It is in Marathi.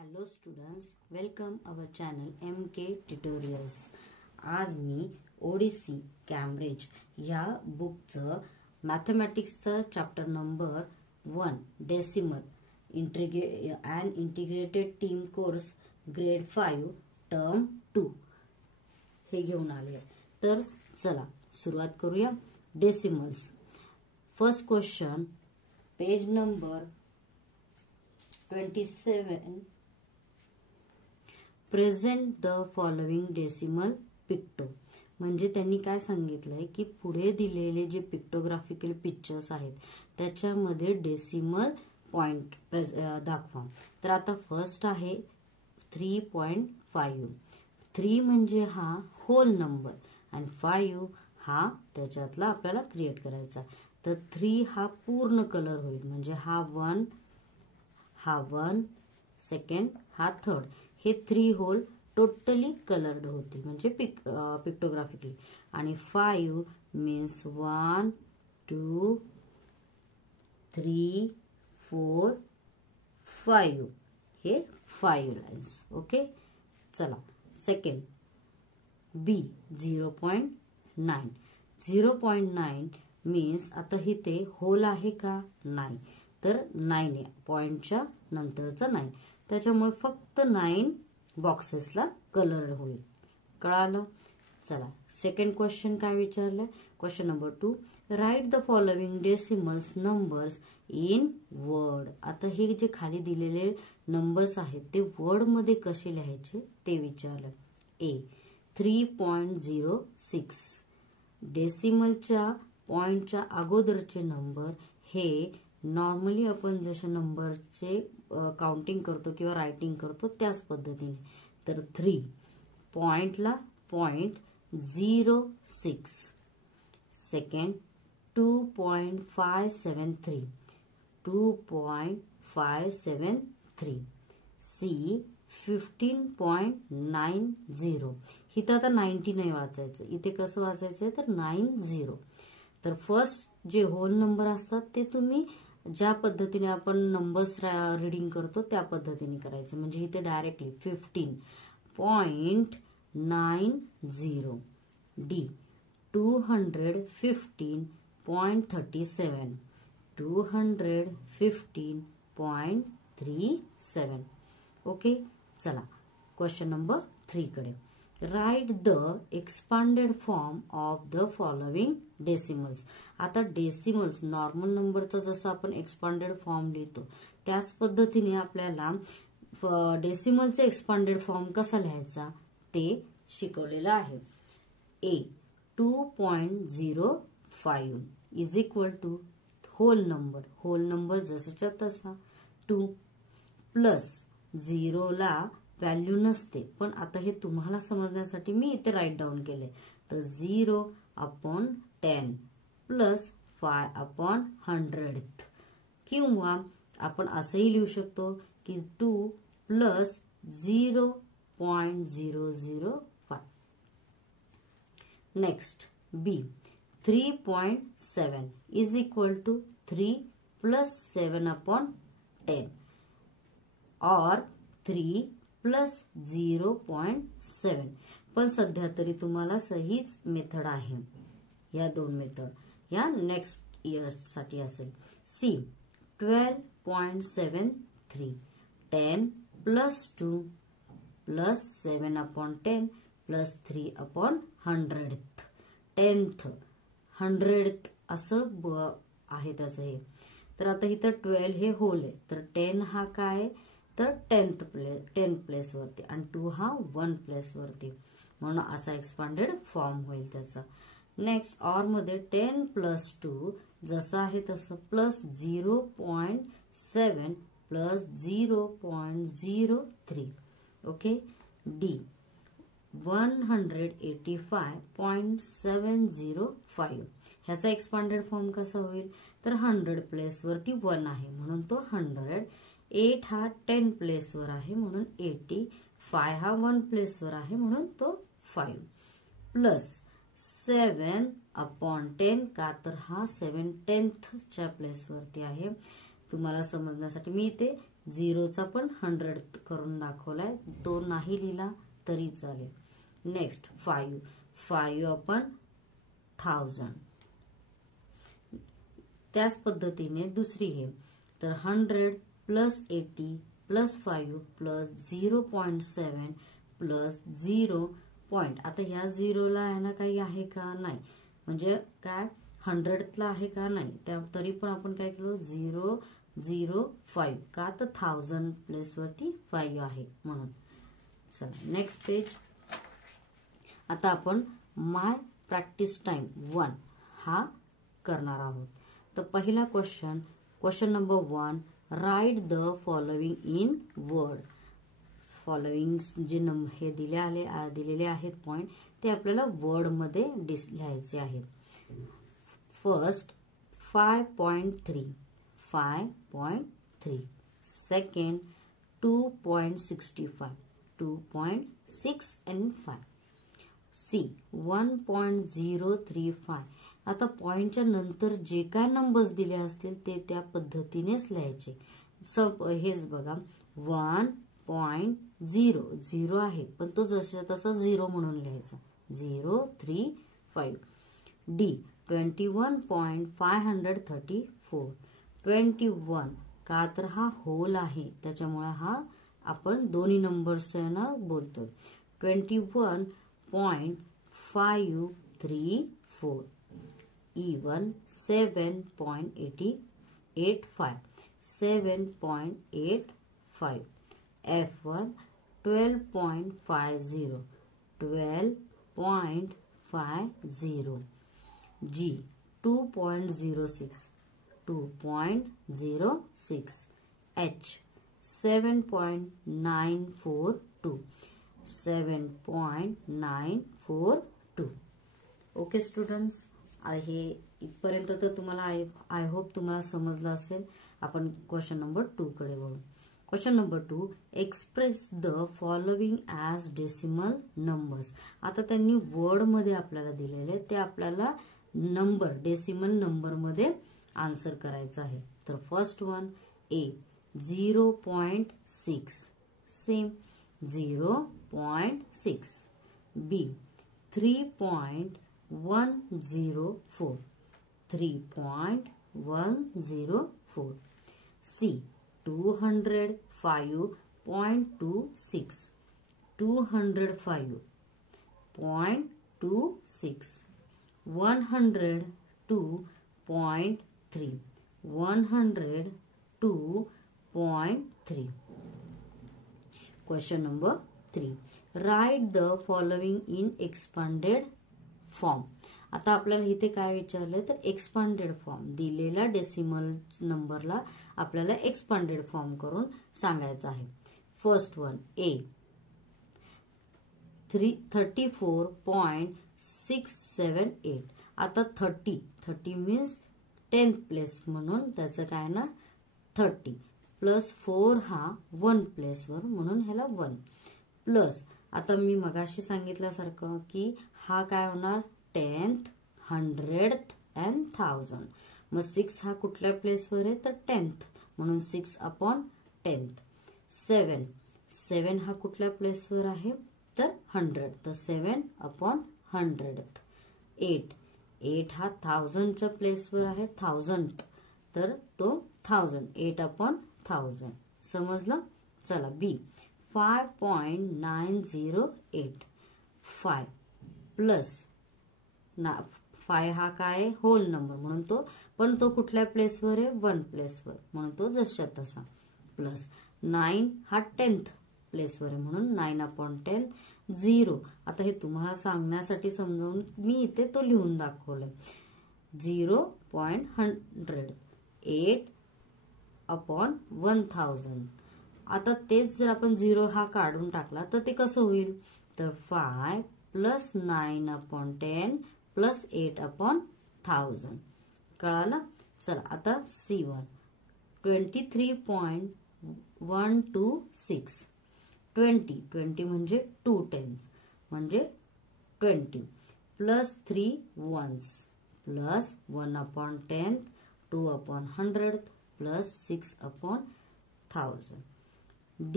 Hello students, welcome our channel MK tutorials. आज मी ओडिसी कॅम्ब्रिज या बुकचं मॅथमॅटिक्सचं chapter number 1 decimal and integrated team course grade 5 term 2 हे घेऊन आले. तर चला सुरुवात करूया. Decimals. First question, page number 27. Present the following decimal पिक्टो. म्हणजे त्यांनी काय सांगितलंय की पुढे दिलेले जे पिक्टोग्राफिकल पिक्चर्स आहेत त्याच्यामध्ये डेसिमल पॉइंट दाखवा. तर आता फर्स्ट आहे 3.5. 3 म्हणजे हा होल नंबर आणि 5 हा त्याच्यातला आपल्याला क्रिएट करायचा. तर 3 हा पूर्ण कलर होईल, म्हणजे हा 1, सेकंड, हा थर्ड, हे 3 होल टोटली कलर्ड होतील म्हणजे पिक्टोग्राफिकली. आणि 5 मीन्स 1 2 3 4 5 हे 5 लाईन्स. ओके, चला सेकंड बी 0.9. 0.9 मीन्स आता इथे होल आहे का? नाही, तर 9 आहे, पॉइंटच्या नंतरचा 9, त्याच्यामुळे फक्त 9 बॉक्सेसला कलर होईल. कळालं? चला सेकंड क्वेश्चन काय विचारलंय? Question number 2, write the following decimals numbers in word. आता हे जे खाली दिलेले नंबर्स आहेत ते वर्ड मध्ये कसे लिहायचे ते विचारलं. ए 3.06. डेसिमलच्या पॉइंटच्या अगोदरचे नंबर हे नॉर्मली आपण जसे नंबरचे काउंटिंग करतो किंवा रायटिंग करतो त्याच पद्धतीने. तर 3 पॉइंटला 0.06. सेकंड 2.573. 2.573. सी 15.90. इथं आता 90 नाही वाचायचं, इथे कसं वाचायचं तर 90. तर फर्स्ट जे होल नंबर असतात ते तुम्ही ज्या पद्धतीने आपण नंबर्स रीडिंग करतो त्या पद्धतीने करायचं. म्हणजे इथे डायरेक्टली 15.90. डी 215.37. 215.37. ओके, चला क्वेश्चन नंबर 3 कडे. Write the expanded form of the following decimals. आता डेसिमल्स नॉर्मल नंबरचा जसं आपण एक्सपांडेड फॉर्म लिहितो त्याच पद्धतीने आपल्याला डेसिमलचा एक्सपांडेड फॉर्म कसा लिहायचा ते शिकवलेलं आहे. A 2.05 is equal to whole number जसाच्या तसा 2 प्लस 0 ला व्हॅल्यू नसते, पण आता हे तुम्हाला समजण्यासाठी मी इथे राईट डाऊन केले. तर 0/10 प्लस 5/100. किंवा आपण असंही लिहू शकतो की 2 plus 0.005. Next B 3.7 is equal to 3 plus 7/10 और 3 प्लस 0.7. पण सध्या तरी तुम्हाला सहीच मेथड आहे, या दोन मेथड या नेक्स्ट इयर साठी असेल. C 12.73. 10 plus 2 plus 7/10 plus 3/100. 10th 100th असं आहे त्याचं हे. तर आता इथं 12 हे होल आहे, तर 10 हा काय तर 10th प्लेस वरती आणि 2 हा 1 प्लेस वरती, म्हणून असा एक्सपांडेड फॉर्म होईल त्याचा. नेक्स्ट ऑर मध्ये 10 प्लस 2 जसं आहे तसं प्लस 0.7 प्लस 0.03. ओके. डी 185.705. ह्याचा एक्सपांडेड फॉर्म कसा होईल तर 100 प्लेस वरती 1 आहे म्हणून तो 100. 8 हा 10 प्लेस वर आहे म्हणून 80. 5 हा 1 प्लेस वर आहे म्हणून तो 5 प्लस 7/10 का तर हा 7/10 च्या प्लेस वरती आहे. तुम्हाला समजण्यासाठी मी इथे झिरोचा पण 100 करून दाखवलाय, तो नाही लिहिला तरी चालेल. Next 5 upon 1000. त्याच पद्धतीने दुसरी हे, तर 100 प्लस 80 प्लस 5 प्लस 0.7 प्लस 0. आता ह्या झिरोला आहे ना काही आहे का नाही, म्हणजे काय 100ला आहे का नाही, त्या तरी पण आपण काय केलं 005 का तर 1000 प्लेस वरती 5 आहे म्हणून. चला नेक्स्ट पेज. आता आपण माय प्रॅक्टिस टाइम 1 हा करणार आहोत. तर पहिला question number 1, right the following in word. Following जे हे दिलेले आहेत पॉइंट ते आपल्याला वर्ड मध्ये लिहायचे आहेत. फर्स्ट 5.3. सेकंड 2.65. 2.6 and 5. सी 1.035. आता पॉइंटच्या नंतर जे काय नंबर्स दिले असतील ते त्या पद्धतीनेच लिहायचे. हेच बघा 1.0 आहे पण तो जसा तसा 0 म्हणून लिहायचा. 035. डी 21.534. 21 का तर हा होल आहे त्याच्यामुळे हा आपण दोन्ही नंबर्सना बोलतो. 21.534. E1 7.85. 7.85. F1 12.50. 12.50. G 2.06. 2.06. H 7.942. 7.942. Okay students, हे इथपर्यंत तर तुम्हाला आय होप तुम्हाला समजलं असेल. आपण क्वेश्चन नंबर 2 कडे वळू. Question number 2, express the following as decimal numbers. आता त्यांनी वर्ड मध्ये आपल्याला दिलेले ते आपल्याला नंबर डेसिमल नंबर मध्ये आन्सर करायचं आहे. तर first one A 0.6 same 0.6. B 3.104. 3.104. C 205.26. 205.26. 102.3. 102.3. Question number 3. Write the following in expanded form. आता आपल्याला इथे काय विचारलं तर एक्सपांडेड फॉर्म दिलेला डेसिमल नंबरला आपल्याला एक्सपांडेड फॉर्म करून सांगायचं आहे. फर्स्ट वन ए 34.678. आता 30 मीन्स 10th प्लेस म्हणून त्याचं काय ना 30 प्लस 4 हा 1 प्लेसवर म्हणून ह्याला 1 प्लस. आता मी मगाशी सांगितल्यासारखं की हा काय होणार 10th 100th and 1000. मग 6 हा कुठल्या प्लेसवर आहे तर 10th म्हणून 6 अपॉन 10th. 7 हा कुठल्या प्लेसवर आहे तर 100 तर 7 अपॉन 100th. 8 हा 1000च्या प्लेसवर आहे 1000th तर तो 1000. 8 अपॉन 1000. समजलं. चला बी 5.908. 5 प्लस 5 हा काय होल नंबर म्हणून तो पण तो कुठल्या प्लेसवर आहे 1 प्लेसवर म्हणून तो जसा तसा. प्लस 9 हा 10th प्लेसवर आहे म्हणून 9 अपॉन 10. 0 आता हे तुम्हाला सांगण्यासाठी समजावून मी इथे तो लिहून दाखवलंय. 0.100. 8 अपॉन 1000. आता तेच जर आपण 0 हा काढून टाकला तर ते कसं होईल तर 5 प्लस 9 अपॉन 10 प्लस 8 अपॉन 1000. कळालं. चला आता C1 23.126. 20 म्हणजे 2 10 म्हणजे 20 plus 3 ones plus 1 upon 10 2 upon 100 plus 6 upon 1000. D